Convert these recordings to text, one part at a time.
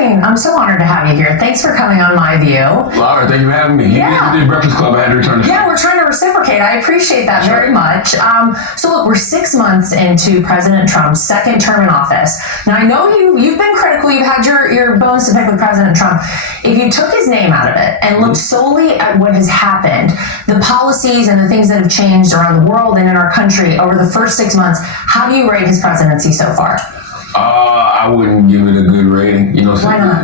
Charlemagne, I'm so honored to have you here. Thanks for coming on My View. Lara, thank you for having me. You did Breakfast Club. I had to return. Yeah, we're trying to reciprocate. I appreciate that very much. So look, we're 6 months into President Trump's second term in office. Now, I know you've been critical. You've had your bones to pick with President Trump. If you took his name out of it and looked solely at what has happened, the policies and the things that have changed around the world and in our country over the first 6 months, how do you rate his presidency so far? I wouldn't give it a good rating,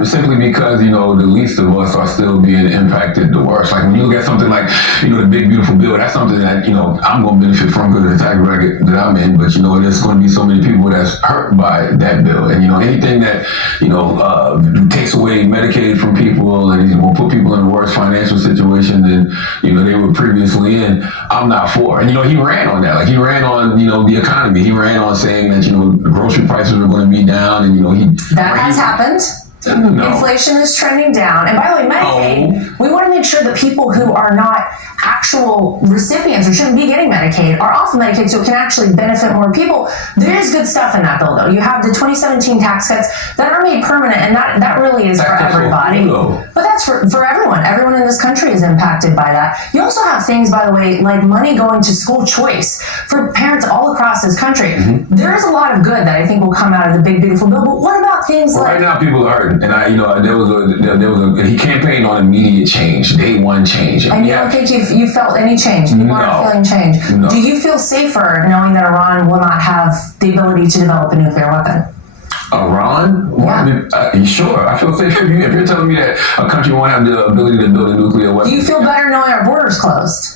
simply because, the least of us are still being impacted the worst. Like when you look at something like, the big beautiful bill, that's something that, I'm going to benefit from because of the tax bracket that I'm in, but, there's going to be so many people that's hurt by that bill. And, anything that, takes away Medicaid from people and will put people in a worse financial situation than, they were previously in, I'm not for. And, he ran on that. Like he ran on, the economy. He ran on saying that, grocery prices are going to be down, and that has happened. No. Inflation is trending down. And by the way, Medicaid, we want to make sure that people who are not actual recipients or shouldn't be getting Medicaid are off of Medicaid so it can actually benefit more people. There is good stuff in that bill, though. You have the 2017 tax cuts that are made permanent, and that really is for everybody. But that's for everyone. Everyone in this country is impacted by that. You also have things, by the way, like money going to school choice for parents all across this country. Mm-hmm. There is a lot of good that I think will come out of the big, beautiful bill. But what about things like... Right now, people are hurting. And he campaigned on immediate change, day one change. And you don't think you felt any change? People aren't feeling change. No. Do you feel safer knowing that Iran will not have the ability to develop a nuclear weapon? Iran? Yeah. Sure. I feel safer if you're telling me that a country won't have the ability to build a nuclear weapon. Do you feel better knowing our borders closed?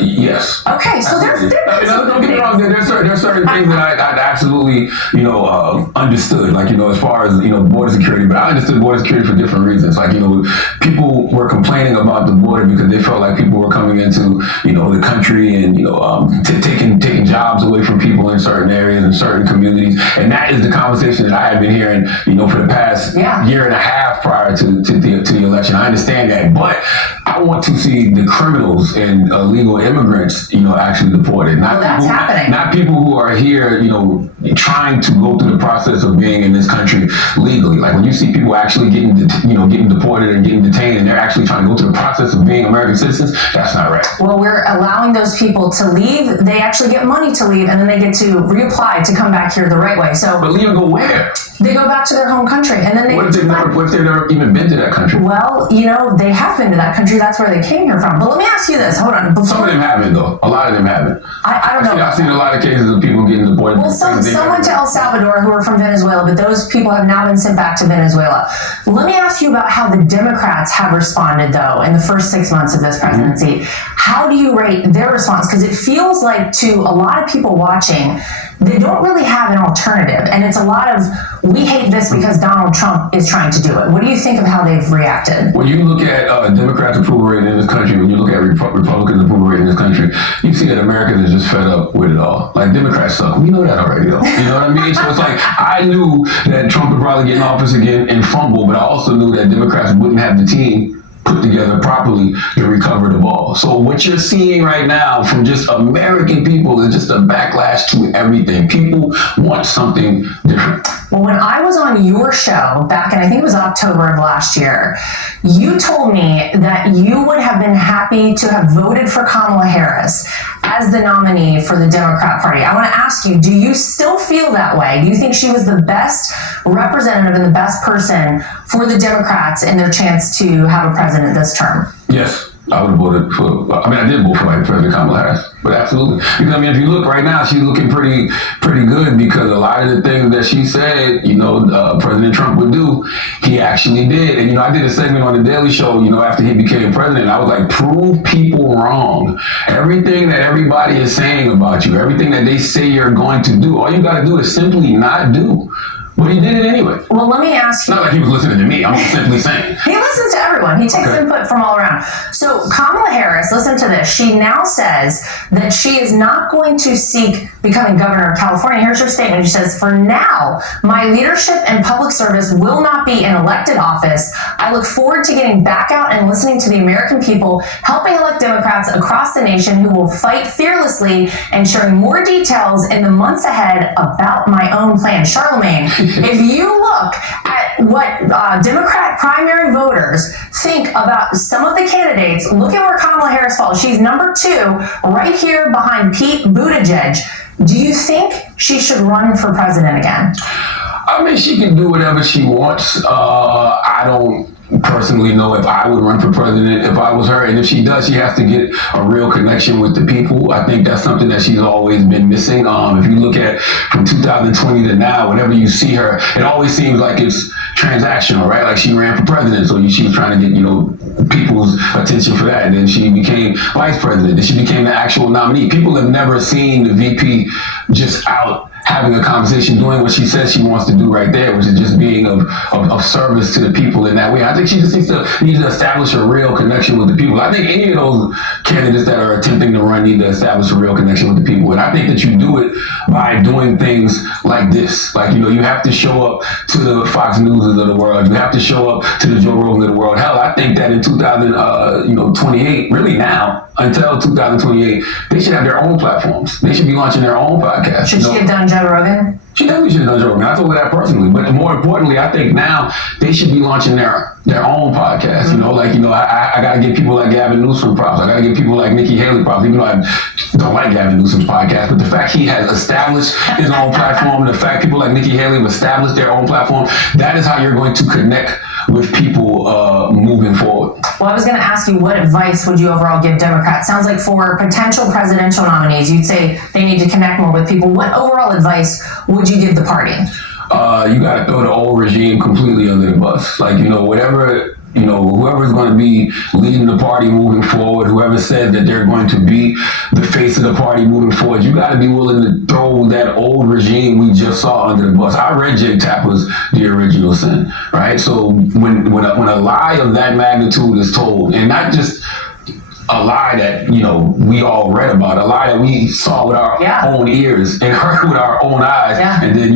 Yes. Okay, so don't get me wrong. There's certain things that I absolutely, understood. Like, as far as, border security, but I understood border security for different reasons. Like, people were complaining about the border because they felt like people were coming into, the country and, taking jobs away from people in certain areas and certain communities. And that is the conversation that I have been hearing, for the past year and a half prior to the election. I understand that, but I want to see the criminals and illegal immigrants, actually deported. Not people who are here, trying to go through the process of being in this country legally. Like when you see people actually getting deported and getting detained, and they're actually trying to go through the process of being American citizens, that's not right. Well, we're allowing those people to leave. They actually get money to leave, and then they get to reapply to come back here the right way. So, but leave and go where? They go back to their home country, and then what if they've never even been to that country? Well, they have been to that country. That's where they came here from. But let me ask you this. Hold on. Some of them haven't, though. A lot of them haven't. I don't know. I've seen a lot of cases of people getting deported. Well, some went to El Salvador who were from Venezuela, but those people have now been sent back to Venezuela. Let me ask you about how the Democrats have responded, though, in the first 6 months of this presidency. Mm-hmm. How do you rate their response? Because it feels like to a lot of people watching, they don't really have an alternative. And it's a lot of, we hate this because Donald Trump is trying to do it. What do you think of how they've reacted? When you look at Democrats' approval rating in this country, when you look at Republicans' approval rating in this country, you see that Americans are just fed up with it all. Like, Democrats suck. We know that already, though. You know what I mean? So it's like, I knew that Trump would probably get in office again and fumble, but I also knew that Democrats wouldn't have the team put together properly to recover the ball. So what you're seeing right now from just American people is just a backlash to everything. People want something different. Well, when I was on your show back in, I think it was October of last year, you told me that you would have been happy to have voted for Kamala Harris as the nominee for the Democrat Party. I want to ask you, do you still feel that way? Do you think she was the best representative and the best person for the Democrats in their chance to have a president this term? Yes. I would have voted for, I did vote for President Kamala Harris, but absolutely. Because, if you look right now, she's looking pretty good because a lot of the things that she said, President Trump would do, he actually did. And, I did a segment on The Daily Show, after he became president. I was like, prove people wrong. Everything that everybody is saying about you, everything that they say you're going to do, all you got to do is simply not do. But he did it anyway. Well, let me ask you. It's not like he was listening to me. I'm just simply saying. He listens to everyone. He takes input from all around. So Kamala Harris, listen to this. She now says that she is not going to seek becoming governor of California. Here's her statement. She says, "For now, my leadership and public service will not be in elected office. I look forward to getting back out and listening to the American people, helping elect Democrats across the nation who will fight fearlessly and sharing more details in the months ahead about my own plan." Charlemagne, if you look at Democrat primary voters think about some of the candidates. Look at where Kamala Harris falls. She's number 2, right here behind Pete Buttigieg. Do you think she should run for president again? I mean, she can do whatever she wants. I don't personally know if I would run for president if I was her, and if she does, she has to get a real connection with the people. I think that's something that she's always been missing. If you look at from 2020 to now, whenever you see her, it always seems like it's transactional, right? Like she ran for president, so she was trying to get, people's attention for that, and then she became vice president, then she became the actual nominee. People have never seen the VP just out having a conversation, doing what she says she wants to do right there, which is just being of service to the people in that way. I think she just needs to establish a real connection with the people. I think any of those candidates that are attempting to run need to establish a real connection with the people. And I think that you do it by doing things like this. Like, you have to show up to the Fox Newses of the world. You have to show up to the Joe Rogan of the world. Hell, I think that in 2028, really now, until 2028, they should have their own platforms. They should be launching their own podcast. Should she have done Joe Rogan? She definitely should have done Joe Rogan. I told her that personally. But more importantly, I think now they should be launching their own podcast. Mm-hmm. I got to give people like Gavin Newsom props. I got to give people like Nikki Haley props. Even though I don't like Gavin Newsom's podcast, but the fact he has established his own platform, the fact people like Nikki Haley have established their own platform, that is how you're going to connect with people moving forward. Well, I was going to ask you, what advice would you overall give Democrats? Sounds like for potential presidential nominees, you'd say they need to connect more with people. What overall advice would you give the party? You got to throw the old regime completely under the bus. Like, whoever's going to be leading the party moving forward, whoever says that they're going to be the face of the party moving forward, you got to be willing to throw that old regime we just saw under the bus. I read Jake Tapper's The Original Sin, right? So when a lie of that magnitude is told, and not just a lie that, we all read about, a lie that we saw with our own ears and heard with our own eyes. Yeah. And then,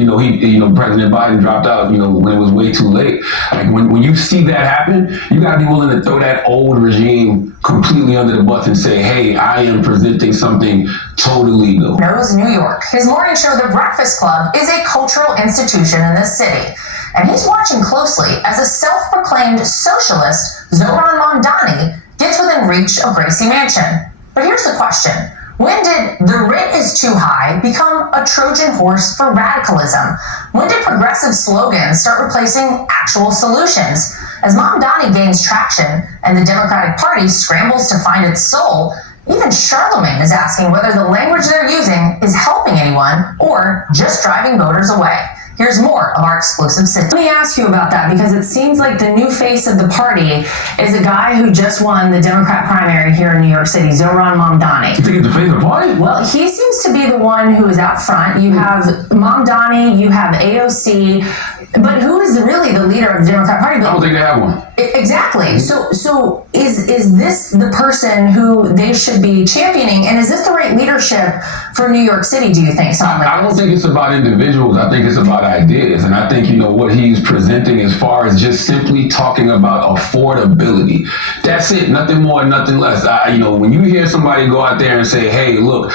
President Biden dropped out, when it was way too late. Like when you see that happen, you gotta be willing to throw that old regime completely under the bus and say, hey, I am presenting something totally new. Knows New York. His morning show, The Breakfast Club, is a cultural institution in this city. And he's watching closely as a self-proclaimed socialist, Zohran Mamdani, gets within reach of Gracie Mansion. But here's the question. When did the writ is too high become a Trojan horse for radicalism? When did progressive slogans start replacing actual solutions? As Mamdani gains traction and the Democratic Party scrambles to find its soul, even Charlemagne is asking whether the language they're using is helping anyone or just driving voters away. Here's more of our exclusive sit. Let me ask you about that, because it seems like the new face of the party is a guy who just won the Democrat primary here in New York City, Zohran Mamdani. You think it's the face of the party? Well, he seems to be the one who is out front. You have Mamdani, you have AOC, but who is really the leader of the Democrat Party? I don't think they have one. Exactly. So is this the person who they should be championing? And is this the right leadership for New York City, do you think? I don't think it's about individuals. I think it's about ideas. And I think, what he's presenting as far as just simply talking about affordability. That's it. Nothing more, nothing less. When you hear somebody go out there and say, hey, look,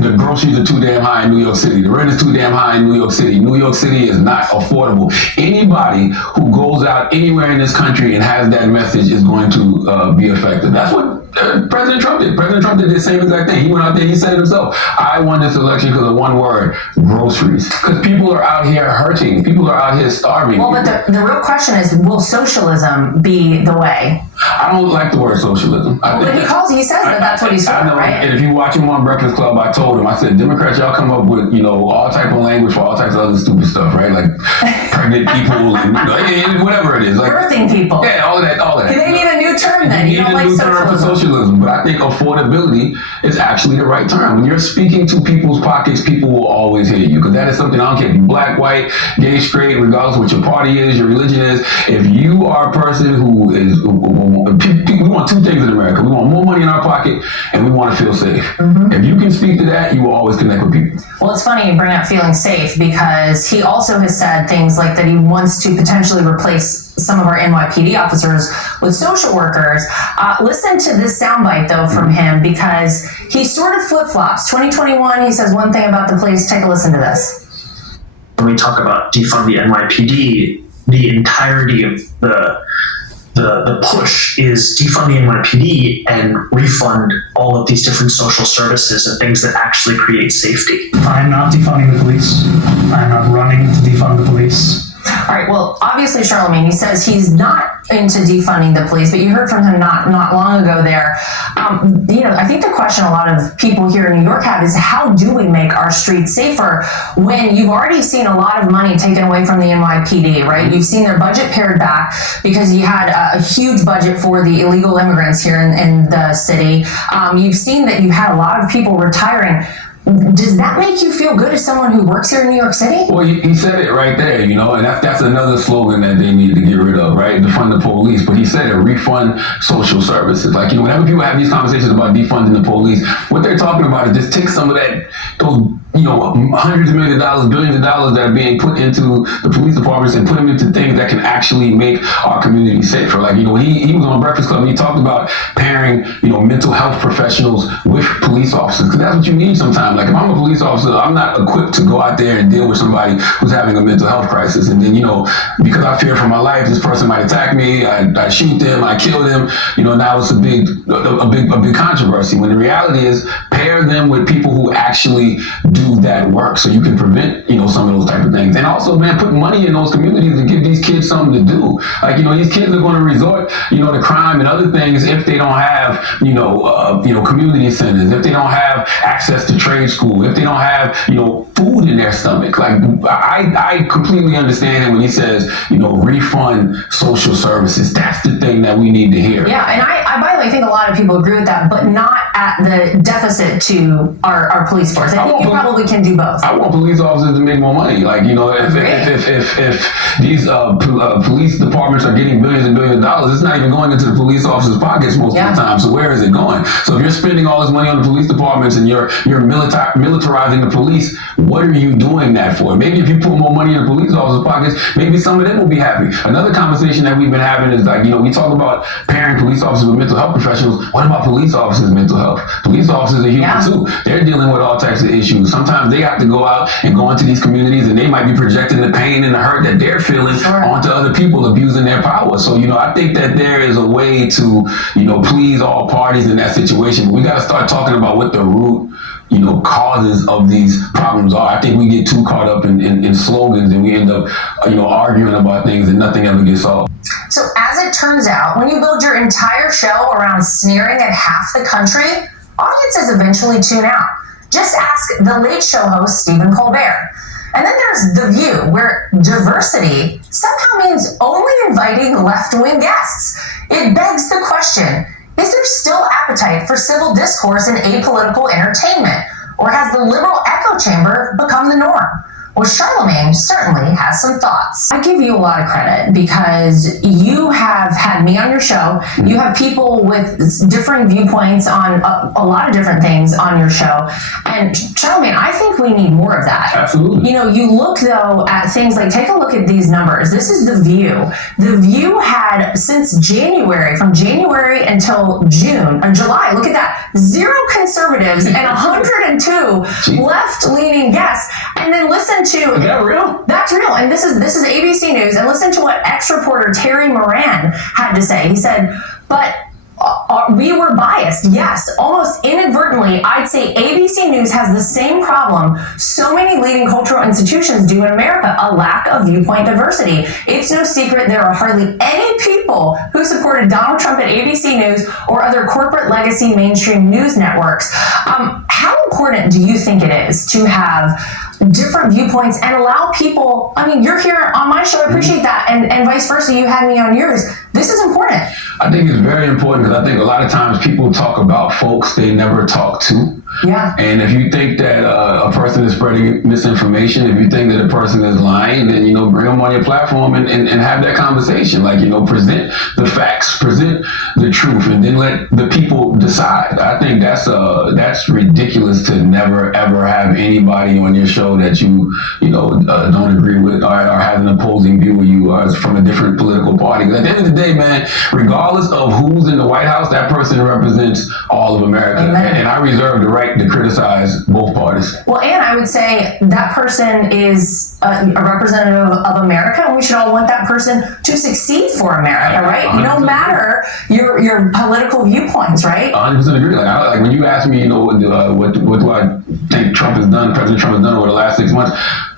the groceries are too damn high in New York City. The rent is too damn high in New York City. New York City is not affordable. Anybody who goes out anywhere in this country and has that message is going to be effective. That's what President Trump did. President Trump did the same exact thing. He went out there, he said it himself, I won this election because of one word, groceries. Because people are out here hurting. People are out here starving. Well, but the real question is, will socialism be the way? I don't like the word socialism. But he says that's what he's saying, right? And if you watch him on Breakfast Club, I told him, I said, Democrats, y'all come up with, all type of language for all types of other stupid stuff, right? Like pregnant people and whatever it is. Like birthing people. Yeah, all of that. They need a new term then. You don't like socialism. But I think affordability is actually the right term. When you're speaking to people's pockets, people will always hear you. Because that is something, I don't care if you're black, white, gay, straight, regardless of what your party is, your religion is. If you are a person who is, we want two things in America. We want more money in our pocket and we want to feel safe. Mm-hmm. If you can speak to that, you will always connect with people. Well, it's funny you bring up feeling safe, because he also has said things like that he wants to potentially replace some of our NYPD officers with social workers. Listen to this soundbite, though, from him, because he sort of flip-flops. 2021, he says one thing about the police. Take a listen to this. When we talk about defund the NYPD, the entirety of the push is defund the NYPD and refund all of these different social services and things that actually create safety. I'm not defunding the police. I'm not running to defund the police. All right, well, obviously, Charlemagne, he says he's not into defunding the police, but you heard from him not long ago there. I think the question a lot of people here in New York have is, how do we make our streets safer when you've already seen a lot of money taken away from the NYPD, right? You've seen their budget pared back because you had a huge budget for the illegal immigrants here in the city. You've seen that you've had a lot of people retiring. Does that make you feel good as someone who works here in New York City? Well, he said it right there, and that's another slogan that they need to get rid of, right? Defund the police. But he said it, refund social services. Whenever people have these conversations about defunding the police, what they're talking about is just take some of those hundreds of millions of dollars, billions of dollars that are being put into the police departments and put them into things that can actually make our community safer. He was on Breakfast Club and he talked about pairing, mental health professionals with police officers, because that's what you need sometimes. If I'm a police officer, I'm not equipped to go out there and deal with somebody who's having a mental health crisis. And then, because I fear for my life, this person might attack me, I shoot them, I kill them. Now it's a big controversy. When the reality is, pair them with people who actually do that work, so you can prevent, some of those type of things. And also, man, put money in those communities to give these kids something to do. These kids are going to resort, to crime and other things if they don't have, community centers, if they don't have access to trade school, if they don't have, food in their stomach. I completely understand him when he says, refund social services. That's the thing that we need to hear. Yeah, and I by the way, think a lot of people agree with that, but not at the deficit to our police force. I think you probably can do both. I want police officers to make more money. If these police departments are getting billions and billions of dollars, it's not even going into the police officers' pockets most of the time. So where is it going? So if you're spending all this money on the police departments and you're militarizing the police, what are you doing that for? Maybe if you put more money in the police officers' pockets, maybe some of them will be happy. Another conversation that we've been having is we talk about pairing police officers with mental health professionals. What about police officers' mental health? Police officers are human too. They're dealing with all types of issues. Sometimes they have to go out and go into these communities and they might be projecting the pain and the hurt that they're feeling onto other people, abusing their power. So, I think that there is a way to, please all parties in that situation. But we got to start talking about what the root causes of these problems are. I think we get too caught up in slogans and we end up, arguing about things and nothing ever gets solved. So as it turns out, when you build your entire show around sneering at half the country, audiences eventually tune out. Just ask the Late Show host Stephen Colbert. And then there's The View, where diversity somehow means only inviting left-wing guests. It begs the question, is there still appetite for civil discourse and apolitical entertainment? Or has the liberal echo chamber become the norm? Well, Charlemagne certainly has some thoughts. I give you a lot of credit because you have had me on your show. You have people with different viewpoints on a lot of different things on your show. And Charlemagne, I think we need more of that. Absolutely. You look though at things like, take a look at these numbers. This is The View. The View had since January, from January until July, look at that, 0 conservatives and 102 left-leaning guests. And then listen to, is that real? That's real. And this is ABC News. And listen to what ex-reporter Terry Moran had to say. He said, but we were biased. Yes, almost inadvertently, I'd say ABC News has the same problem so many leading cultural institutions do in America, a lack of viewpoint diversity. It's no secret there are hardly any people who supported Donald Trump at ABC News or other corporate legacy mainstream news networks. How important do you think it is to have different viewpoints and allow people, you're here on my show, I appreciate that, and vice versa, you had me on yours. This is important. I think it's very important because I think a lot of times people talk about folks they never talk to. Yeah. And if you think that a person is spreading misinformation, if you think that a person is lying, then, bring them on your platform and have that conversation. Present the facts, present the truth, and then let the people decide. I think that's ridiculous to never, ever have anybody on your show that you don't agree with or has an opposing view of you or is from a different political party. Because at the end of the day, man, regardless of who's in the White House, that person represents all of America. Amen. And I reserve the right right to criticize both parties. Well, and I would say that person is a representative of America, and we should all want that person to succeed for America, right? No matter your political viewpoints, right? 100% agree. Like when you ask me, you know, what do I think President Trump has done over the last 6 months,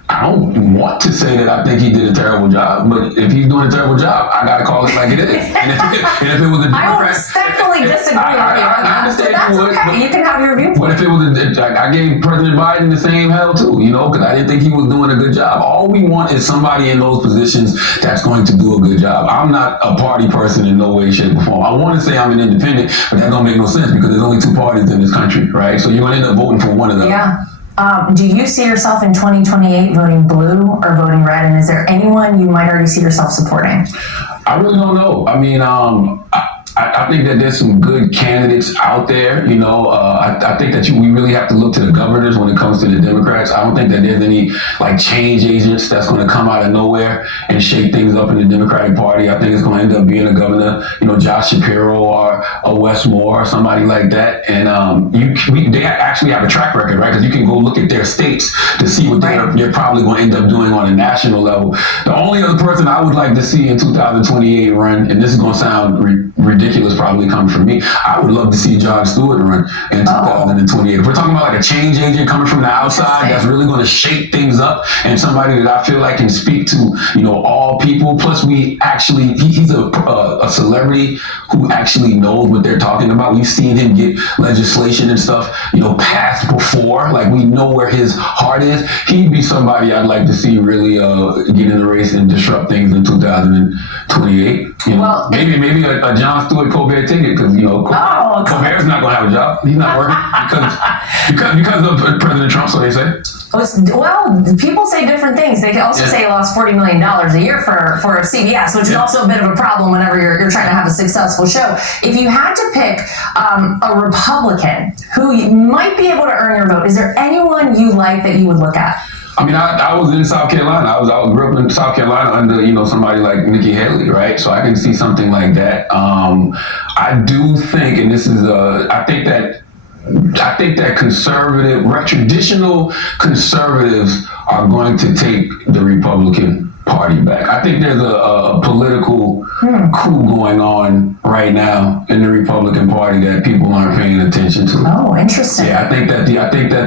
I don't want to say that I think he did a terrible job, but if he's doing a terrible job, I gotta call it like it is. And if it was a Democrat, I respectfully disagree with you on that. So that's okay. You can have your viewpoint. But if it was I gave President Biden the same hell too, you know, because I didn't think he was doing a good job. All we want is somebody in those positions that's going to do a good job. I'm not a party person in no way, shape, or form. I want to say I'm an independent, but that don't make no sense because there's only two parties in this country, right? So you're gonna end up voting for one of them. Yeah. Do you see yourself in 2028 voting blue or voting red? And is there anyone you might already see yourself supporting? I really don't know. I mean, I think that there's some good candidates out there. You know, I think that we really have to look to the governors when it comes to the Democrats. I don't think that there's any like change agents that's going to come out of nowhere and shake things up in the Democratic Party. I think it's going to end up being a governor, you know, Josh Shapiro or a Wes Moore or somebody like that. And they actually have a track record, right? Because you can go look at their states to see what they're probably going to end up doing on a national level. The only other person I would like to see in 2028 run, and this is going to sound ridiculous probably coming from me, I would love to see Jon Stewart run in 2028. If we're talking about like a change agent coming from the outside that's really going to shake things up and somebody that I feel like can speak to, you know, all people. Plus he's a celebrity who actually knows what they're talking about. We've seen him get legislation and stuff, you know, passed before. Like we know where his heart is. He'd be somebody I'd like to see really get in the race and disrupt things in 2028. You know, well, maybe a Jon Stewart Colbert ticket because, you know, Colbert's not going to have a job. He's not working because of President Trump, so they say. Well, people say different things. They also say he lost $40 million a year for CBS, which is also a bit of a problem whenever you're trying to have a successful show. If you had to pick a Republican who might be able to earn your vote, is there anyone you like that you would look at? I mean, I was in South Carolina. I grew up in South Carolina under, you know, somebody like Nikki Haley, right? So I can see something like that. I do think, and this is, I think that traditional conservatives are going to take the Republican Party back. I think there's a political coup going on right now in the Republican Party that people aren't paying attention to. Oh, interesting. Yeah, I think that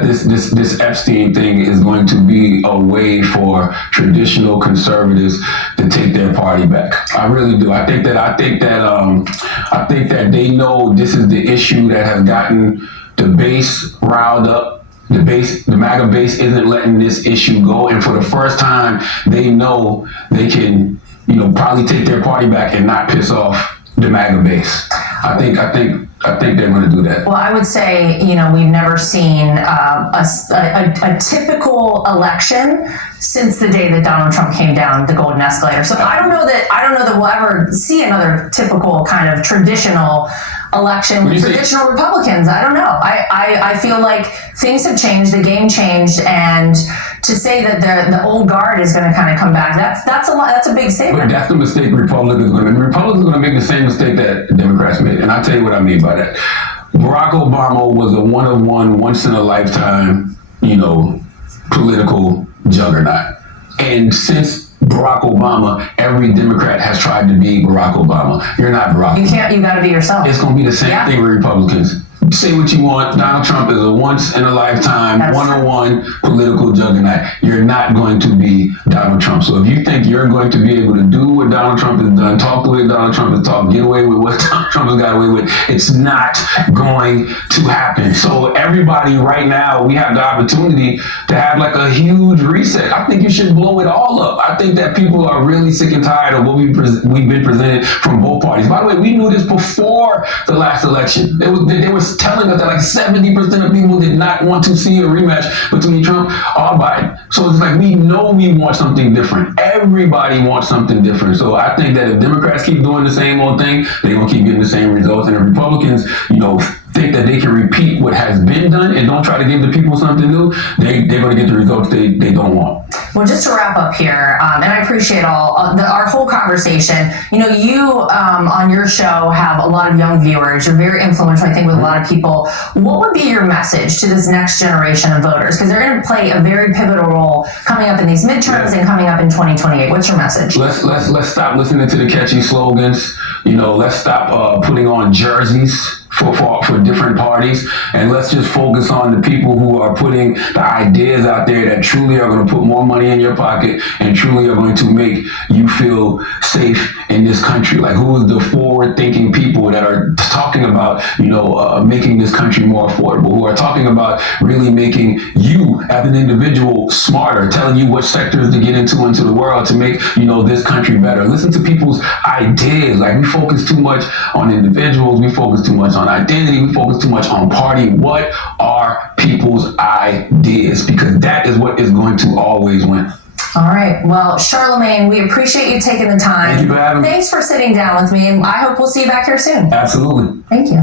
this Epstein thing is going to be a way for traditional conservatives to take their party back. I really do. I think that they know this is the issue that has gotten the base riled up. The MAGA base isn't letting this issue go, and for the first time, they know they can, you know, probably take their party back and not piss off the MAGA base. I think they're going to do that. Well, I would say, you know, we've never seen a typical election since the day that Donald Trump came down the golden escalator. So I don't know that we'll ever see another typical kind of traditional election with traditional Republicans. I don't know. I feel like things have changed, the game changed, and to say that the old guard is going to kind of come back, that's a lot. That's a big statement. But that's the mistake Republicans are going to make the same mistake that Democrats made, and I'll tell you what I mean by that. Barack Obama was a one-of-one, once-in-a-lifetime, you know, political juggernaut, and since Barack Obama, every Democrat has tried to be Barack Obama. You're not Barack Obama. You got to be yourself. It's going to be the same thing with Republicans. Say what you want. Donald Trump is a once-in-a-lifetime, one-on-one political juggernaut. You're not going to be Donald Trump. So if you think you're going to be able to do what Donald Trump has done, talk the way Donald Trump has talked, get away with what Donald Trump has got away with, it's not going to happen. So everybody right now, we have the opportunity to have like a huge reset. I think you should blow it all up. I think that people are really sick and tired of what we've been presented from both parties. By the way, we knew this before the last election. They were telling us that like 70% of people did not want to see a rematch between Trump or Biden. So it's like we know we want something different. Everybody wants something different. So I think that if Democrats keep doing the same old thing, they're going to keep getting the same results. And if Republicans, you know, think that they can repeat what has been done and don't try to give the people something new, they're going to get the results they don't want. Well, just to wrap up here, and I appreciate our whole conversation. You know, you on your show have a lot of young viewers. You're very influential, I think, with a lot of people. What would be your message to this next generation of voters? Because they're going to play a very pivotal role coming up in these midterms and coming up in 2028. What's your message? Let's stop listening to the catchy slogans. You know, let's stop putting on jerseys for different parties, and let's just focus on the people who are putting the ideas out there that truly are going to put more money in your pocket and truly are going to make you feel safe in this country. Like, who is the forward-thinking people that are talking about, making this country more affordable, who are talking about really making you as an individual smarter, telling you what sectors to get into the world to make, this country better. Listen to people's ideas. Like, we focus too much on individuals, we focus too much on identity, we focus too much on party. What are people's ideas? Because that is what is going to always win. All right. Well, Charlemagne, we appreciate you taking the time. Thank you for having me. Thanks for sitting down with me, and I hope we'll see you back here soon. Absolutely. Thank you.